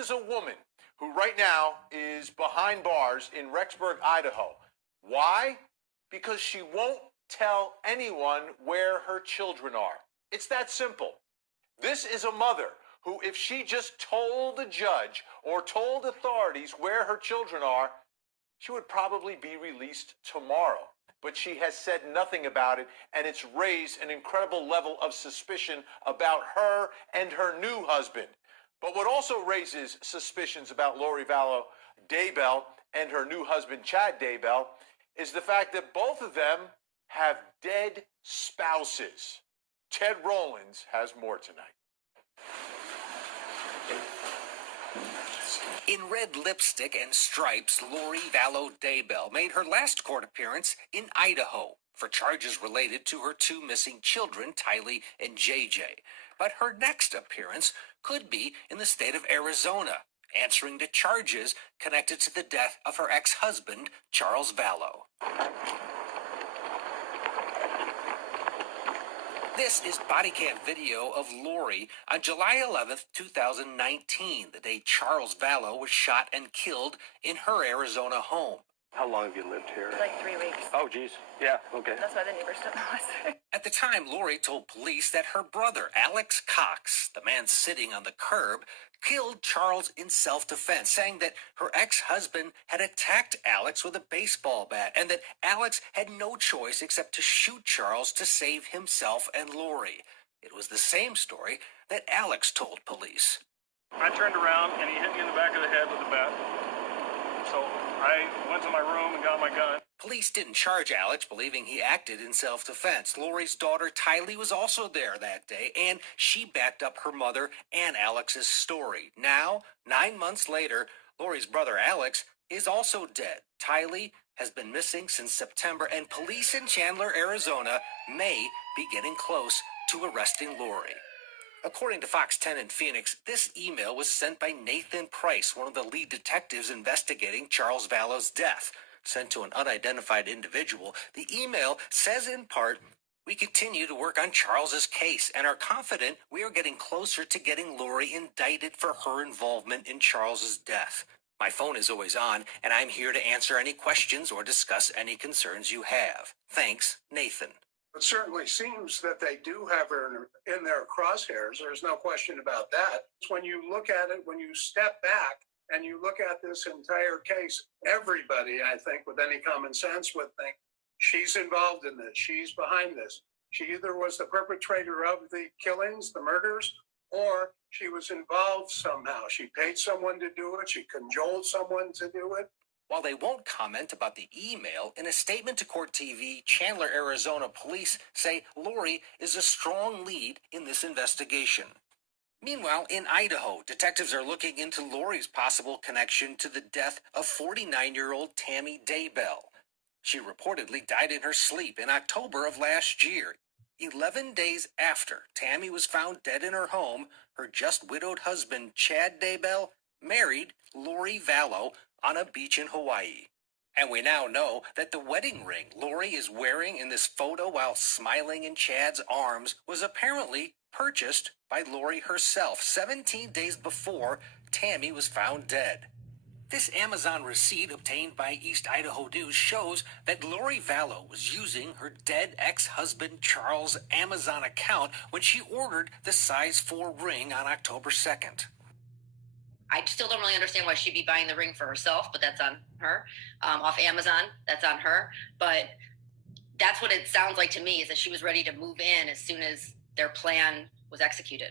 is a woman who right now is behind bars in Rexburg, Idaho. Why? Because she won't tell anyone where her children are. It's that simple. This is a mother who, if she just told the judge or told authorities where her children are, she would probably be released tomorrow. But she has said nothing about it, and it's raised an incredible level of suspicion about her and her new husband. But what also raises suspicions about Lori Vallow Daybell and her new husband, Chad Daybell, is the fact that both of them have dead spouses. Ted Rollins has more tonight. In red lipstick and stripes, Lori Vallow Daybell made her last court appearance in Idaho for charges related to her two missing children, Tylee and JJ. But her next appearance could be in the state of Arizona, answering to charges connected to the death of her ex-husband, Charles Vallow. This is body cam video of Lori on July 11th, 2019, the day Charles Vallow was shot and killed in her Arizona home. How long have you lived here? Like 3 weeks. Oh, geez. Yeah, okay. That's why the neighbors don't know us. At the time, Lori told police that her brother, Alex Cox, the man sitting on the curb, killed Charles in self-defense, saying that her ex-husband had attacked Alex with a baseball bat and that Alex had no choice except to shoot Charles to save himself and Lori. It was the same story that Alex told police. I turned around and he hit me in the back of the head with a bat. So I went to my room and got my gun. Police didn't charge Alex, believing he acted in self-defense. Lori's daughter, Tylee, was also there that day, and she backed up her mother and Alex's story. Now, 9 months later, Lori's brother, Alex, is also dead. Tylee has been missing since September, and police in Chandler, Arizona, may be getting close to arresting Lori. According to Fox 10 in Phoenix, this email was sent by Nathan Price, one of the lead detectives investigating Charles Vallow's death. Sent to an unidentified individual, the email says in part, "We continue to work on Charles's case and are confident we are getting closer to getting Lori indicted for her involvement in Charles's death. My phone is always on, and I'm here to answer any questions or discuss any concerns you have. Thanks, Nathan." It certainly seems that they do have her in their crosshairs. There's no question about that. When you look at it, when you step back and you look at this entire case, everybody, I think, with any common sense would think she's involved in this. She's behind this. She either was the perpetrator of the killings, the murders, or she was involved somehow. She paid someone to do it. She cajoled someone to do it. While they won't comment about the email, in a statement to Court TV, Chandler, Arizona police say Lori is a strong lead in this investigation. Meanwhile, in Idaho, detectives are looking into Lori's possible connection to the death of 49-year-old Tammy Daybell. She reportedly died in her sleep in October of last year. 11 days after Tammy was found dead in her home, her just-widowed husband, Chad Daybell, married Lori Vallow on a beach in Hawaii. And we now know that the wedding ring Lori is wearing in this photo while smiling in Chad's arms was apparently purchased by Lori herself 17 days before Tammy was found dead. This Amazon receipt obtained by East Idaho News shows that Lori Vallow was using her dead ex-husband Charles' Amazon account when she ordered the size 4 ring on October 2nd. I still don't really understand why she'd be buying the ring for herself, but that's on her. Off Amazon, that's on her. But that's what it sounds like to me, is that she was ready to move in as soon as their plan was executed.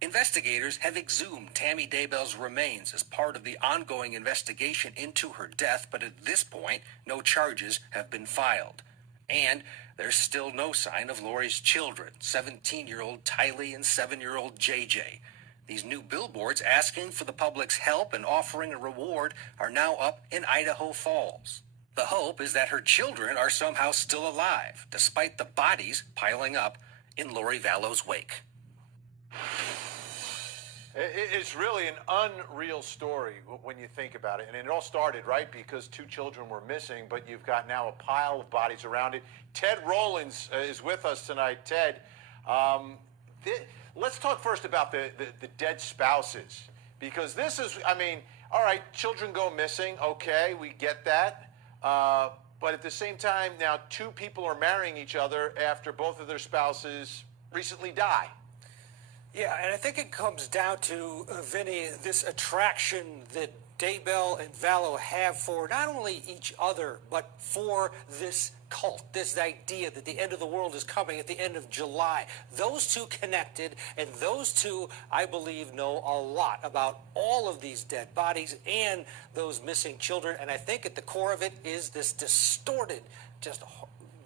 Investigators have exhumed Tammy Daybell's remains as part of the ongoing investigation into her death, but at this point, no charges have been filed. And there's still no sign of Lori's children, 17-year-old Tylee and 7-year-old JJ. These new billboards asking for the public's help and offering a reward are now up in Idaho Falls. The hope is that her children are somehow still alive, despite the bodies piling up in Lori Vallow's wake. It's really an unreal story when you think about it. And it all started, right, because 2 children were missing, but you've got now a pile of bodies around it. Ted Rollins is with us tonight. Ted, let's talk first about the dead spouses, Because this is, I mean, all right, children go missing. Okay, we get that. But at the same time, now 2 people are marrying each other after both of their spouses recently die. Yeah, and I think it comes down to, Vinny, this attraction that Daybell and Vallow have for not only each other, but for this cult, this idea that the end of the world is coming at the end of July. Those two connected, and those two, I believe, know a lot about all of these dead bodies and those missing children. And I think at the core of it is this distorted, just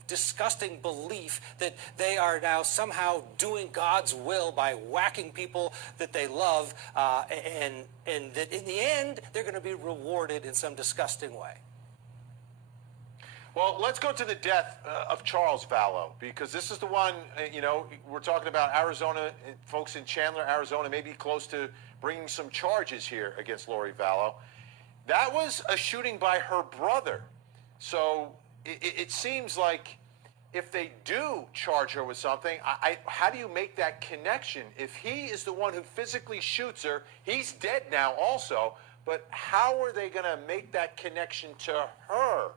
disgusting belief that they are now somehow doing God's will by whacking people that they love, and that in the end they're going to be rewarded in some disgusting way. Well, let's go to the death of Charles Vallow, because this is the one, we're talking about Arizona, folks in Chandler, Arizona, maybe close to bringing some charges here against Lori Vallow. That was a shooting by her brother. So it seems like if they do charge her with something, how do you make that connection? If he is the one who physically shoots her, he's dead now also, but how are they going to make that connection to her?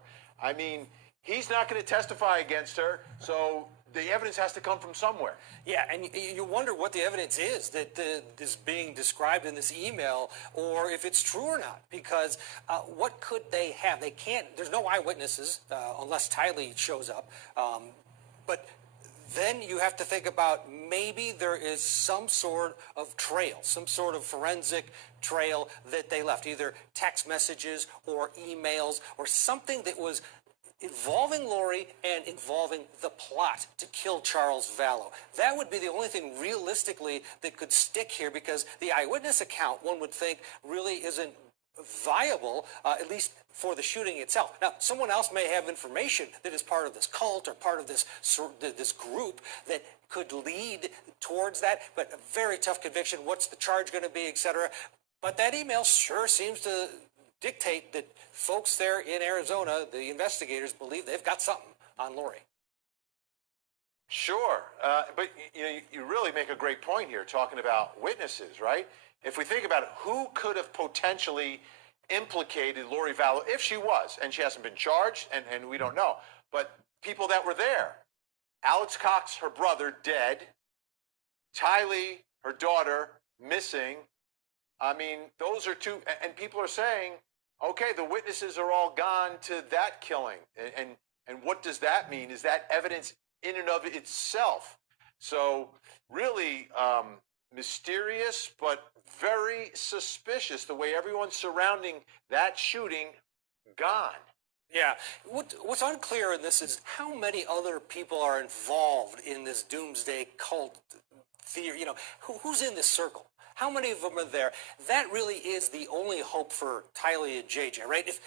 I mean, he's not going to testify against her, so the evidence has to come from somewhere. Yeah, and you wonder what the evidence is that is being described in this email, or if it's true or not, because what could they have? They can't, there's no eyewitnesses unless Tylee shows up, but then you have to think about maybe there is some sort of trail, some sort of forensic trail that they left, either text messages or emails or something that was involving Lori and involving the plot to kill Charles Vallow. That would be the only thing realistically that could stick here, because the eyewitness account, one would think, really isn't viable, at least for the shooting itself. Now, someone else may have information that is part of this cult or part of this group that could lead towards that, but a very tough conviction. What's the charge going to be, etc. But that email sure seems to dictate that folks there in Arizona, the investigators, believe they've got something on Lori. Sure, but you really make a great point here, talking about witnesses, right? If we think about it, who could have potentially implicated Lori Vallow if she was, and she hasn't been charged, and we don't know, but people that were there. Alex Cox, her brother, dead. Tylee, her daughter, missing. I mean, those are two, and people are saying, okay, the witnesses are all gone to that killing. And what does that mean? Is that evidence in and of itself? So really mysterious, but very suspicious, the way everyone surrounding that shooting gone. Yeah. What's unclear in this is how many other people are involved in this doomsday cult theory. Who's in this circle? How many of them are there? That really is the only hope for Tylee and JJ, right? If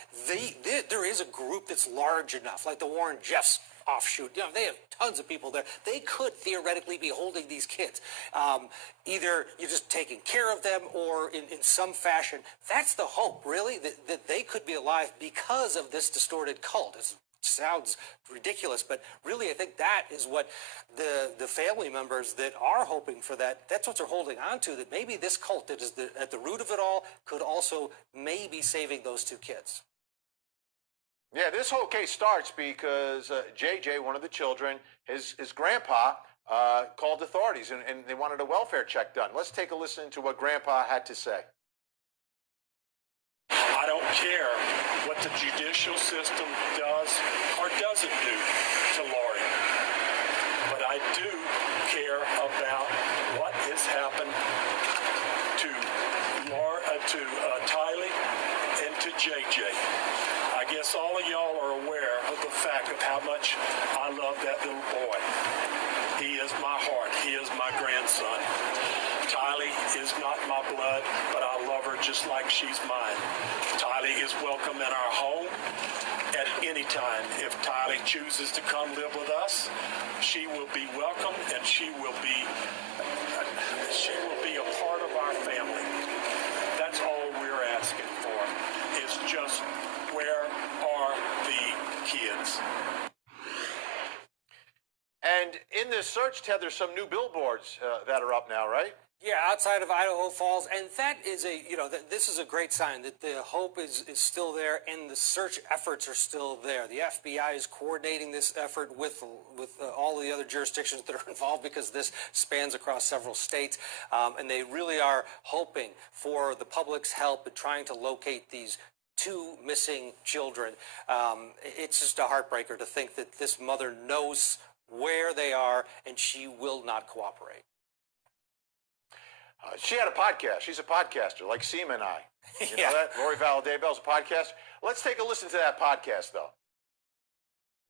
there is a group that's large enough, like the Warren Jeffs offshoot, they have tons of people there. They could theoretically be holding these kids. Either you're just taking care of them or in some fashion. That's the hope, really, that they could be alive because of this distorted cult. It sounds ridiculous, but really I think that is what the family members that are hoping for that's what they're holding on to, that maybe this cult that is at the root of it all could also maybe saving those 2 kids. Yeah, this whole case starts because JJ, one of the children, his grandpa called authorities and they wanted a welfare check done. Let's take a listen to what Grandpa had to say. I don't care what the judicial system does or doesn't do to Lori, but I do care about what has happened to Tylee and to JJ. I guess all of y'all are aware of the fact of how much I love that little boy. He is my heart. He is my grandson. Tylee is not my blood, but I love her just like she's mine. Tylee is welcome in our home at any time. If Tylee chooses to come live with us, she will be welcome, and she will be a part of our family. That's all we're asking for. It's just, where are the kids? And And in this search, Ted, there's some new billboards that are up now, right? Yeah, outside of Idaho Falls, and that is this is a great sign that the hope is still there and the search efforts are still there. The FBI is coordinating this effort with all the other jurisdictions that are involved because this spans across several states, and they really are hoping for the public's help in trying to locate these two missing children. It's just a heartbreaker to think that this mother knows where they are and she will not cooperate. She had a podcast. She's a podcaster, like Seema and I. You Yeah. know that? Lori Vallow is a podcaster. Let's take a listen to that podcast, though.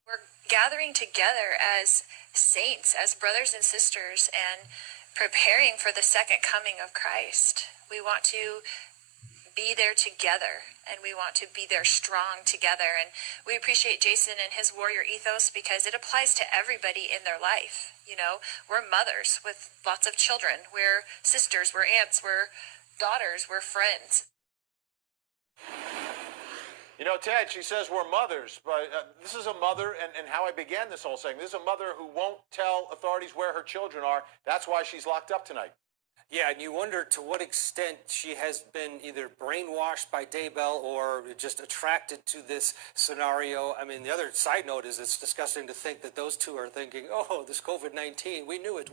We're gathering together as saints, as brothers and sisters, and preparing for the second coming of Christ. We want to be there together, and we want to be there strong together. And we appreciate Jason and his warrior ethos because it applies to everybody in their life. You know, we're mothers with lots of children. We're sisters, we're aunts, we're daughters, we're friends. You know, Ted, she says we're mothers, but this is a mother, and how I began this whole segment, this is a mother who won't tell authorities where her children are. That's why she's locked up tonight. Yeah, and you wonder to what extent she has been either brainwashed by Daybell or just attracted to this scenario. I mean, the other side note is it's disgusting to think that those two are thinking, oh, this COVID-19, we knew it.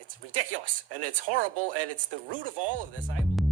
It's ridiculous, and it's horrible, and it's the root of all of this, I believe.